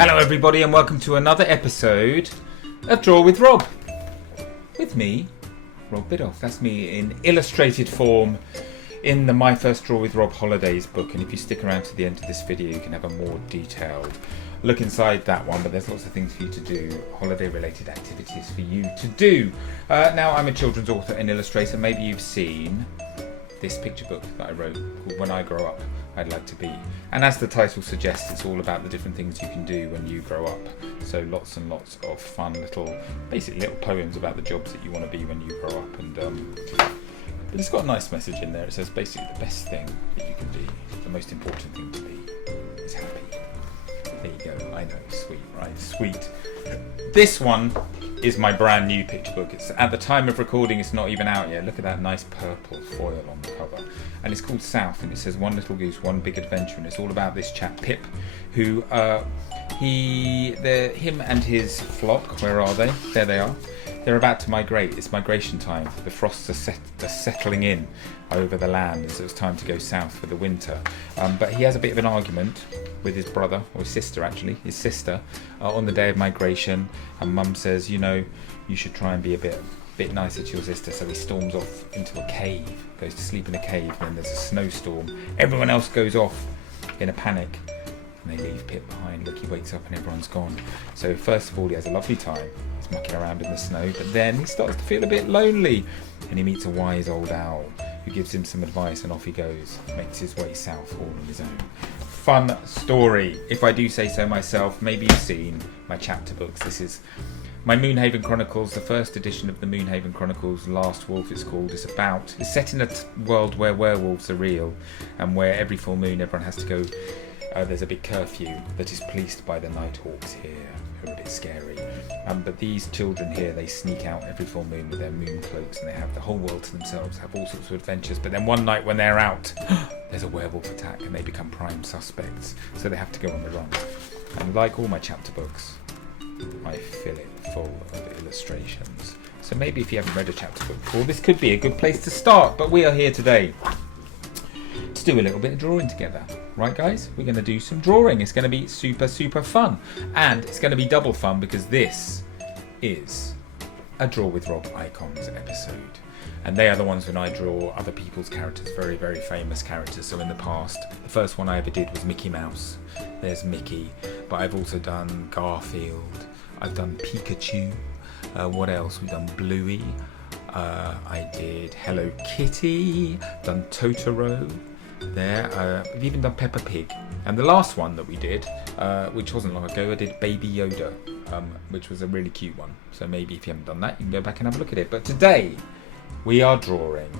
Hello everybody and welcome to another episode of Draw with Rob. With me, Rob Biddulph. That's me in illustrated form in the My First Draw with Rob Holidays book. And if you stick around to the end of this video, you can have a more detailed look inside that one. But there's lots of things for you to do, holiday related activities for you to do. Now I'm a children's author and illustrator. Maybe you've seen this picture book that I wrote called When I Grow Up, I'd Like to Be. And as the title suggests, it's all about the different things you can do when you grow up. So lots and lots of fun basically little poems about the jobs that you want to be when you grow up. And but it's got a nice message in there. It says basically the best thing that you can be, the most important thing to be, is happy. There you go. I know, sweet, right? Sweet. This one is my brand new picture book. It's at the time of recording, it's not even out yet. Look at that nice purple foil on the cover. And it's called South, and it says one little goose, one big adventure, and it's all about this chap Pip, who him and his flock. Where are they? There they are. They're about to migrate. It's migration time. The frosts are settling in over the land, so it's time to go south for the winter. But he has a bit of an argument with his brother, or his sister actually, on the day of migration. And Mum says, you know, you should try and be a bit nicer to your sister. So he storms off into a cave, goes to sleep in a cave, and then there's a snowstorm. Everyone else goes off in a panic, and they leave Pip behind. Look, he wakes up and everyone's gone. So first of all, he has a lovely time. He's mucking around in the snow, but then he starts to feel a bit lonely, and he meets a wise old owl who gives him some advice, and off he goes, makes his way south all on his own. Fun story, if I do say so myself. Maybe you've seen my chapter books. This is my Moonhaven Chronicles, the first edition of the Moonhaven Chronicles, Last Wolf it's called. It's set in a world where werewolves are real, and where every full moon everyone has to go. There's a big curfew that is policed by the Nighthawks here, who are a bit scary. But these children here, they sneak out every full moon with their moon cloaks, and they have the whole world to themselves, have all sorts of adventures. But then one night when they're out, there's a werewolf attack, and they become prime suspects. So they have to go on the run. And like all my chapter books, I fill it full of illustrations. So maybe if you haven't read a chapter book before, this could be a good place to start. But we are here today to do a little bit of drawing together. Right, guys? We're going to do some drawing. It's going to be super, super fun. And it's going to be double fun because this is a Draw with Rob Icons episode. And they are the ones when I draw other people's characters, very, very famous characters. So in the past, the first one I ever did was Mickey Mouse. There's Mickey. But I've also done Garfield. I've done Pikachu. What else? We've done Bluey. I did Hello Kitty. Done Totoro. There. We've even done Peppa Pig. And the last one that we did, which wasn't long ago, I did Baby Yoda, which was a really cute one. So maybe if you haven't done that, you can go back and have a look at it. But today, we are drawing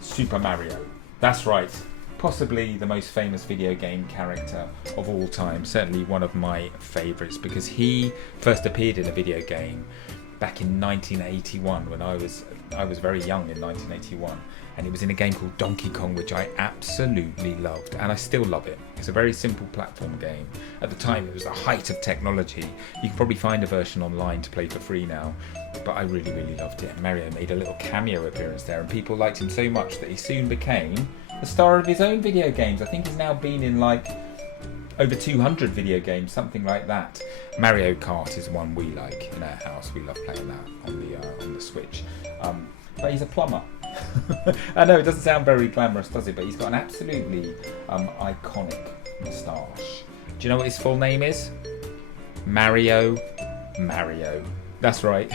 Super Mario. That's right. Possibly the most famous video game character of all time. Certainly one of my favourites, because he first appeared in a video game back in 1981 when I was very young in 1981, and it was in a game called Donkey Kong, which I absolutely loved, and I still love it. It's a very simple platform game. At the time, it was the height of technology. You can probably find a version online to play for free now, but I really, really loved it. And Mario made a little cameo appearance there, and people liked him so much that he soon became the star of his own video games. I think he's now been in like over 200 video games, something like that. Mario Kart is one we like in our house. We love playing that on the Switch. But he's a plumber. I know it doesn't sound very glamorous, does it? But he's got an absolutely iconic moustache. Do you know what his full name is? Mario. That's right.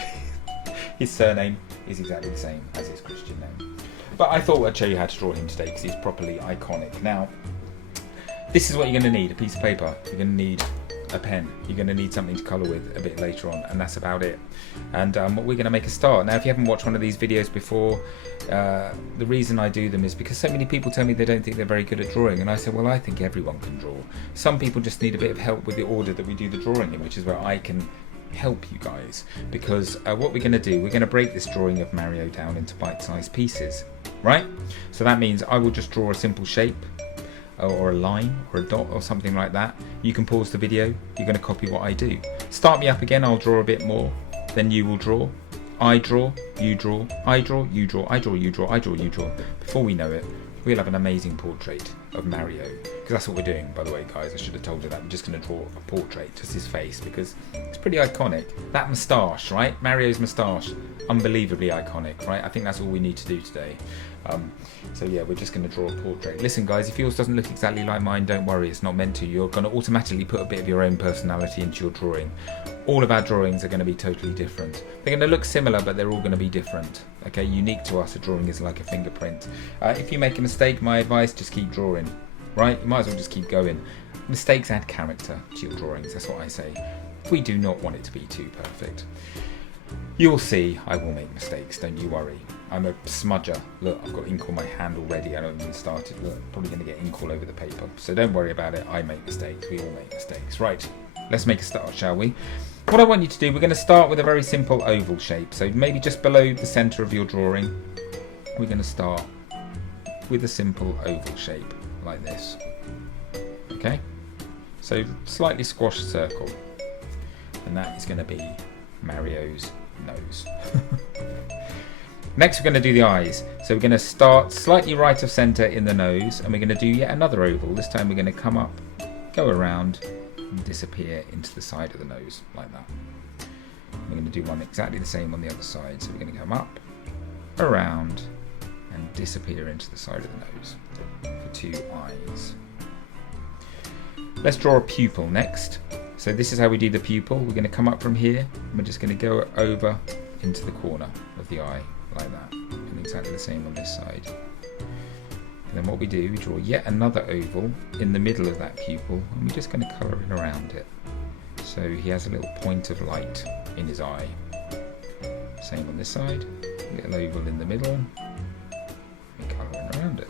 His surname is exactly the same as his Christian name. But I thought I'd show you how to draw him today because he's properly iconic. Now, this is what you're going to need: a piece of paper. You're going to need a pen. You're going to need something to colour with a bit later on, and that's about it. And we're going to make a start. Now, if you haven't watched one of these videos before, the reason I do them is because so many people tell me they don't think they're very good at drawing, and I say, well, I think everyone can draw. Some people just need a bit of help with the order that we do the drawing in, which is where I can help you guys. Because what we're going to do, we're going to break this drawing of Mario down into bite-sized pieces, right? So that means I will just draw a simple shape, or a line or a dot or something like that. You can pause the video. You're going to copy what I do. Start me up again. I'll draw a bit more. Then you will draw. I draw. You draw. I draw. You draw. I draw. You draw. I draw. You draw. Before we know it, we'll have an amazing portrait of Mario, because that's what we're doing, by the way, guys. I should have told you that. We're just going to draw a portrait, just his face, because it's pretty iconic. That moustache, right? Mario's moustache, unbelievably iconic, right? I think that's all we need to do today. So yeah, we're just going to draw a portrait. Listen, guys, if yours doesn't look exactly like mine, don't worry, it's not meant to. You're going to automatically put a bit of your own personality into your drawing. All of our drawings are going to be totally different. They're going to look similar, but they're all going to be different. Okay, unique to us, a drawing is like a fingerprint. If you make a mistake, my advice, just keep drawing, right? You might as well just keep going. Mistakes add character to your drawings, that's what I say. We do not want it to be too perfect. You'll see I will make mistakes, don't you worry. I'm a smudger. Look, I've got ink on my hand already. I haven't even started. Look, probably going to get ink all over the paper. So don't worry about it. I make mistakes. We all make mistakes. Right, let's make a start, shall we? What I want you to do, we're going to start with a very simple oval shape. So maybe just below the centre of your drawing, we're going to start with a simple oval shape like this. Okay? So slightly squashed circle. And that is going to be Mario's nose. Next we're going to do the eyes. So we're going to start slightly right of centre in the nose, and we're going to do yet another oval. This time we're going to come up, go around and disappear into the side of the nose like that. We're going to do one exactly the same on the other side. So we're going to come up, around and disappear into the side of the nose for 2 eyes. Let's draw a pupil next. So this is how we do the pupil. We're going to come up from here and we're just going to go over into the corner of the eye like that, and exactly the same on this side. And then what we do, we draw yet another oval in the middle of that pupil, and we're just going to colour in around it. So he has a little point of light in his eye. Same on this side, little oval in the middle, and colour in around it.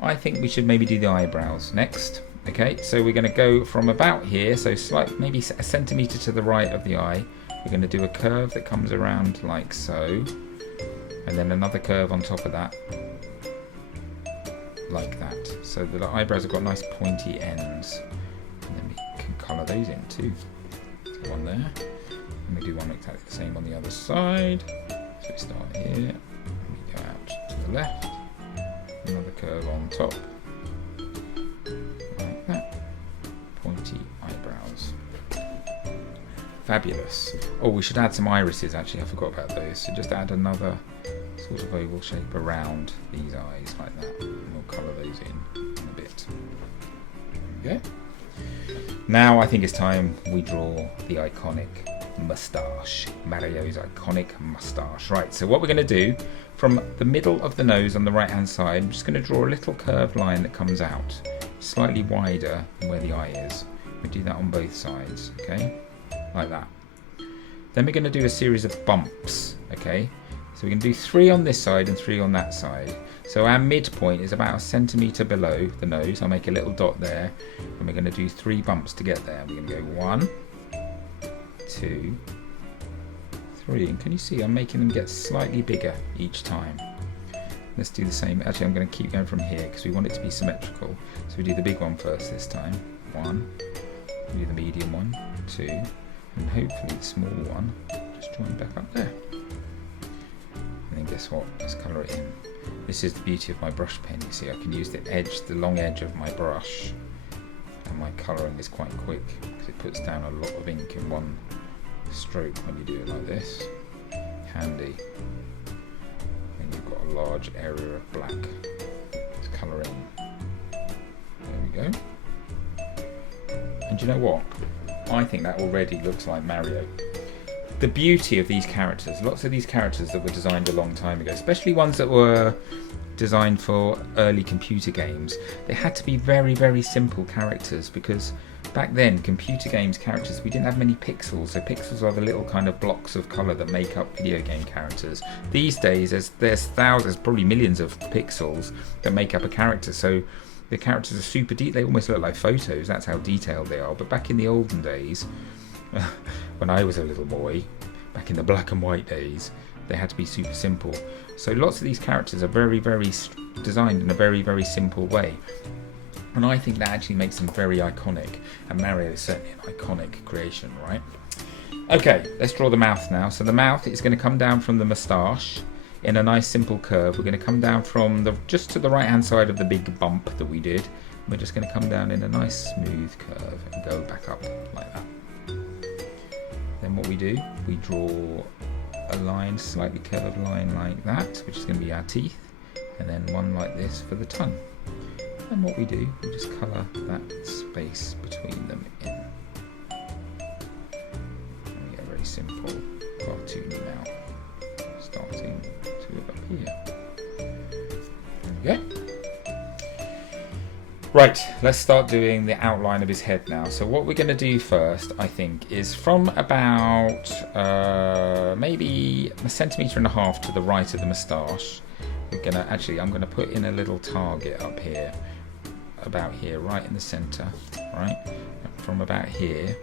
I think we should maybe do the eyebrows next. Okay, so we're going to go from about here, so maybe a centimetre to the right of the eye. We're going to do a curve that comes around like so, and then another curve on top of that, like that. So the eyebrows have got nice pointy ends, and then we can colour those in too. So one there, and we do one exactly the same on the other side. So we start here, and we go out to the left, another curve on top. Pointy eyebrows. Fabulous. Oh, we should add some irises actually, I forgot about those. So just add another sort of oval shape around these eyes like that. And we'll colour those in a bit. Okay. Now I think it's time we draw the iconic moustache. Mario's iconic moustache. Right, so what we're going to do, from the middle of the nose on the right hand side, I'm just going to draw a little curved line that comes out slightly wider than where the eye is. We do that on both sides, okay, like that. Then we're going to do a series of bumps, okay, so we're going to do 3 on this side and 3 on that side. So our midpoint is about a centimetre below the nose. I'll make a little dot there, and we're going to do 3 bumps to get there. We're going to go 1, 2, 3, and can you see I'm making them get slightly bigger each time. Let's do the same. Actually, I'm going to keep going from here because we want it to be symmetrical. So we do the big one first this time. 1. We do the medium one. 2. And hopefully the small one just join back up there. And then guess what? Let's colour it in. This is the beauty of my brush pen. You see, I can use the long edge of my brush. And my colouring is quite quick because it puts down a lot of ink in one stroke when you do it like this. Handy. You've got a large area of black to colour in. There we go. And you know what? I think that already looks like Mario. The beauty of these characters, lots of these characters that were designed a long time ago, especially ones that were designed for early computer games, they had to be very, very simple characters because back then, computer games characters, we didn't have many pixels, so pixels are the little kind of blocks of colour that make up video game characters. These days, there's thousands, probably millions of pixels that make up a character, so the characters are super deep. They almost look like photos, that's how detailed they are. But back in the olden days, when I was a little boy, back in the black and white days, they had to be super simple. So lots of these characters are very, very designed in a very, very simple way. And I think that actually makes them very iconic. And Mario is certainly an iconic creation, right? Okay, let's draw the mouth now. So the mouth is going to come down from the moustache. in a nice simple curve. We're going to come down from just to the right hand side of the big bump that we did. We're just going to come down in a nice smooth curve and go back up like that. Then what we do, we draw a line, slightly curved line like that, which is going to be our teeth, and then one like this for the tongue. And what we do, we just colour that space between them in. And we get a very simple cartoony mouth, starting to appear. There we go. Right, let's start doing the outline of his head now. So what we're going to do first, I think, is from about maybe 1.5 centimetres to the right of the moustache. I'm going to put in a little target up here, about here, right in the centre, right? And from about here,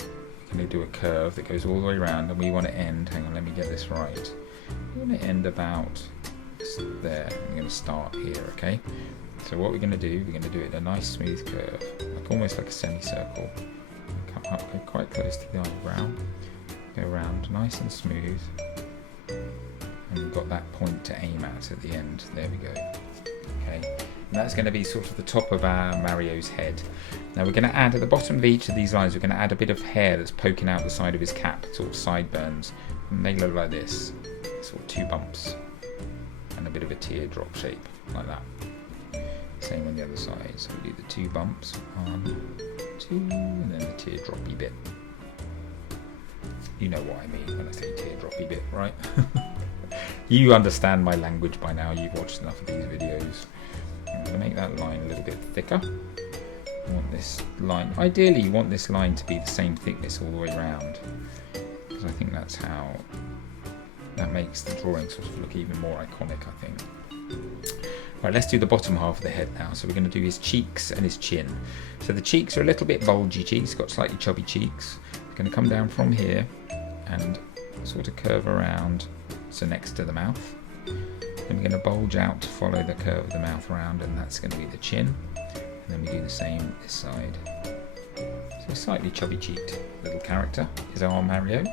we're going to do a curve that goes all the way around, and we want to end, hang on, let me get this right. We want to end about there. I'm going to start here, okay? So what we're going to do, we're going to do it in a nice smooth curve, almost like a semicircle. Come up, go quite close to the eyebrow, go around nice and smooth, and we've got that point to aim at the end. There we go. Okay, and that's going to be sort of the top of our Mario's head. Now we're going to add, at the bottom of each of these lines, we're going to add a bit of hair that's poking out the side of his cap, sort of sideburns, and they look like this, sort of 2 bumps, and a bit of a teardrop shape, like that. Same on the other side, so we do the 2 bumps, 1, 2, and then the teardroppy bit. You know what I mean when I say teardroppy bit, right? You understand my language by now, you've watched enough of these videos. I'm going to make that line a little bit thicker. I want this line, ideally you want this line to be the same thickness all the way around, because I think that's how, that makes the drawing sort of look even more iconic, I think. Right, let's do the bottom half of the head now. So we're going to do his cheeks and his chin. So the cheeks are a little bit bulgy cheeks, got slightly chubby cheeks. We're going to come down from here and sort of curve around, so next to the mouth. Then we're going to bulge out to follow the curve of the mouth around, and that's going to be the chin. And then we do the same this side. So slightly chubby cheeked little character is our Mario.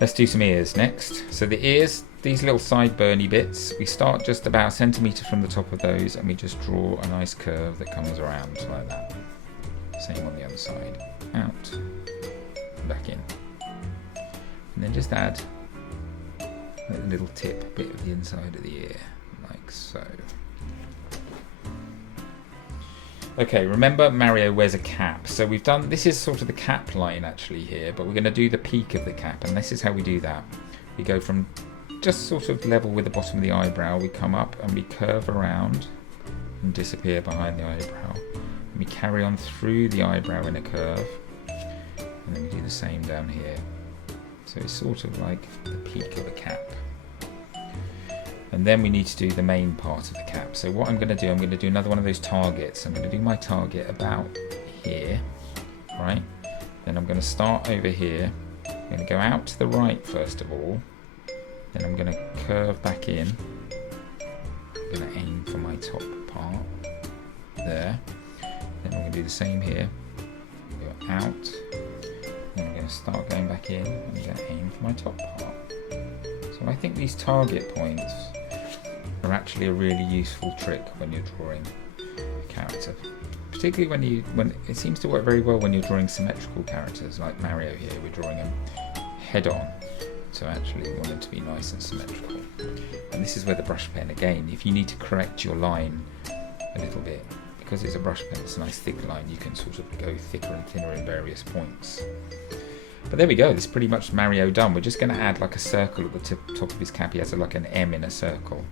Let's do some ears next. So the ears, these little sideburny bits, we start just about 1 centimetre from the top of those, and we just draw a nice curve that comes around like that. Same on the other side. Out, back in. And then just add a little tip bit of the inside of the ear, like so. Okay, remember Mario wears a cap, so we've done, this is sort of the cap line actually here, but we're going to do the peak of the cap, and this is how we do that. We go from just sort of level with the bottom of the eyebrow, we come up and we curve around and disappear behind the eyebrow. And we carry on through the eyebrow in a curve, and then we do the same down here. So it's sort of like the peak of a cap. And then we need to do the main part of the cap. So what I'm going to do another one of those targets. I'm going to do my target about here, right? Then I'm going to start over here. I'm going to go out to the right first of all. Then I'm going to curve back in. I'm going to aim for my top part there. Then I'm going to do the same here. Go out. Then I'm going to start going back in. I'm going to aim for my top part. So I think these target points are actually a really useful trick when you're drawing a character, particularly when it seems to work very well when you're drawing symmetrical characters like Mario here. We're drawing him head on, so actually we want it to be nice and symmetrical. And this is where the brush pen, again, if you need to correct your line a little bit, because it's a brush pen, it's a nice thick line, you can sort of go thicker and thinner in various points. But there we go, this is pretty much Mario done. We're just going to add like a circle at the top of his cap. He has like an M in a circle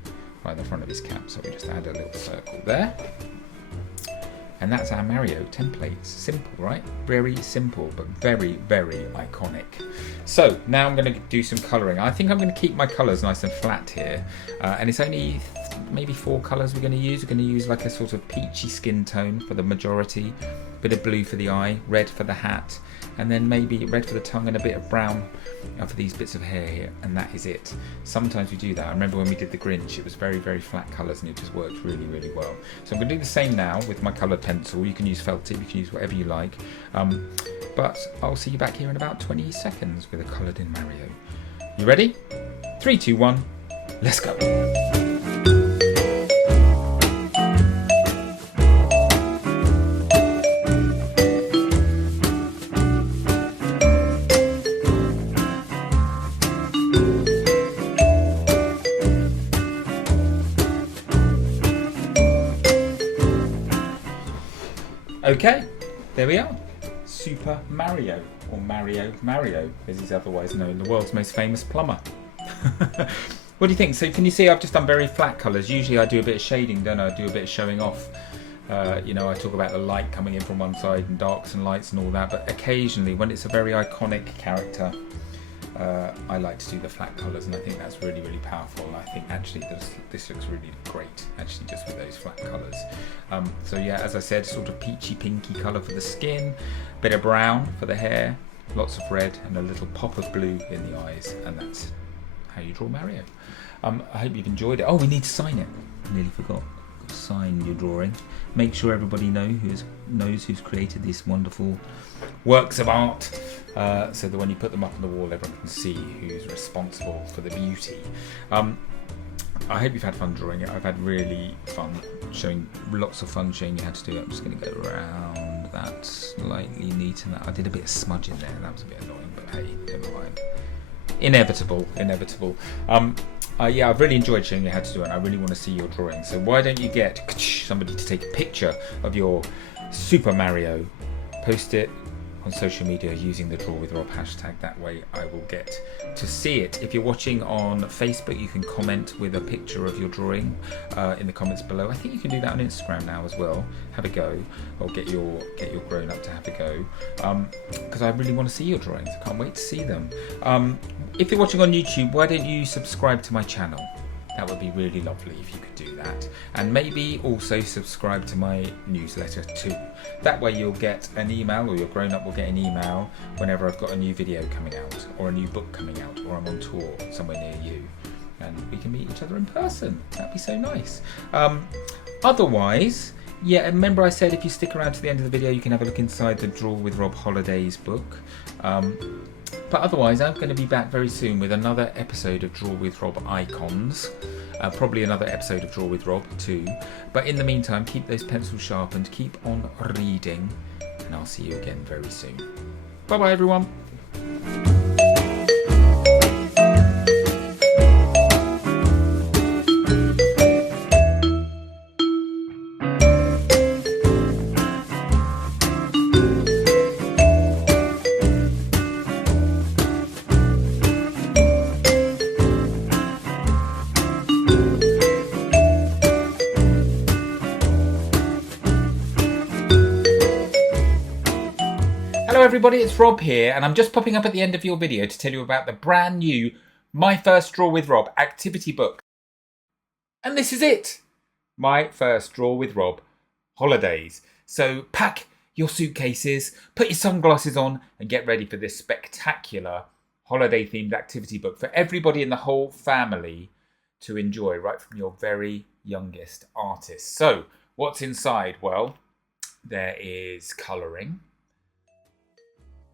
right at the front of his cap, so we just add a little circle there. And that's our Mario template. Simple, right? Very simple, but very, very iconic. So now I'm going to do some colouring. I think I'm going to keep my colours nice and flat here. And it's only maybe 4 colours we're going to use. We're going to use like a sort of peachy skin tone for the majority, a bit of blue for the eye, red for the hat, and then maybe red for the tongue and a bit of brown for these bits of hair here, and that is it. Sometimes we do that. I remember when we did the Grinch, it was very, very flat colours and it just worked really, really well. So I'm going to do the same now with my coloured pencil. You can use felt tip, you can use whatever you like. But I'll see you back here in about 20 seconds with a coloured in Mario. You ready? 3, 2, 1, let's go. Okay, there we are. Super Mario, or Mario, as he's otherwise known, the world's most famous plumber. What do you think? So can you see I've just done very flat colours. Usually I do a bit of shading, don't I? I do a bit of showing off. I talk about the light coming in from one side and darks and lights and all that, but occasionally when it's a very iconic character, I like to do the flat colours, and I think that's really, really powerful. And I think actually this looks really great, actually, just with those flat colours. So yeah, as I said, sort of peachy pinky colour for the skin, bit of brown for the hair, lots of red, and a little pop of blue in the eyes, and that's how you draw Mario. I hope you've enjoyed it. Oh, we need to sign it. I nearly forgot. Sign your drawing. Make sure everybody knows who's created these wonderful works of art, so that when you put them up on the wall, everyone can see who's responsible for the beauty. I hope you've had fun drawing it. I've had really lots of fun showing you how to do it. I'm just going to go around that slightly, neaten that. I did a bit of smudge in there, that was a bit annoying, but hey, never mind. Inevitable. I've really enjoyed showing you how to do it, and I really want to see your drawing. So why don't you get somebody to take a picture of your Super Mario, post it on social media using the Draw with Rob hashtag. That way I will get to see it. If you're watching on Facebook, you can comment with a picture of your drawing in the comments below. I think you can do that on Instagram now as well. Have a go, or get your grown up to have a go, because I really want to see your drawings. I can't wait to see them. If you're watching on YouTube, why don't you subscribe to my channel? That would be really lovely if you could do that. And maybe also subscribe to my newsletter too. That way you'll get an email, or your grown-up will get an email whenever I've got a new video coming out, or a new book coming out, or I'm on tour somewhere near you. And we can meet each other in person. That'd be so nice. Otherwise, yeah, remember I said if you stick around to the end of the video, you can have a look inside the Draw with Rob Holidays book. But otherwise, I'm going to be back very soon with another episode of Draw with Rob Icons. Probably another episode of Draw with Rob too. But in the meantime, keep those pencils sharpened, keep on reading, and I'll see you again very soon. Bye bye everyone. Hello everybody, it's Rob here, and I'm just popping up at the end of your video to tell you about the brand new My First Draw with Rob activity book. And this is it! My First Draw with Rob Holidays. So pack your suitcases, put your sunglasses on, and get ready for this spectacular holiday-themed activity book for everybody in the whole family to enjoy, right from your very youngest artist. So what's inside? Well, there is colouring.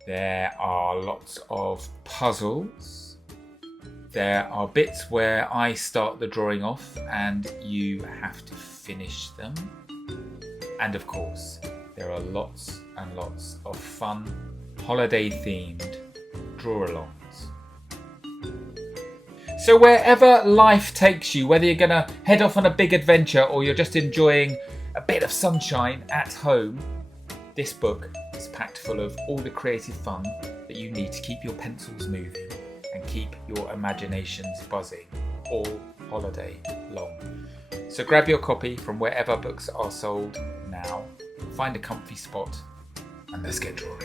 There are lots of puzzles. There are bits where I start the drawing off and you have to finish them. And of course, there are lots and lots of fun, holiday-themed draw-alongs. So wherever life takes you, whether you're going to head off on a big adventure or you're just enjoying a bit of sunshine at home, this book is packed full of all the creative fun that you need to keep your pencils moving and keep your imaginations buzzing all holiday long. So grab your copy from wherever books are sold now, find a comfy spot, and let's get drawing.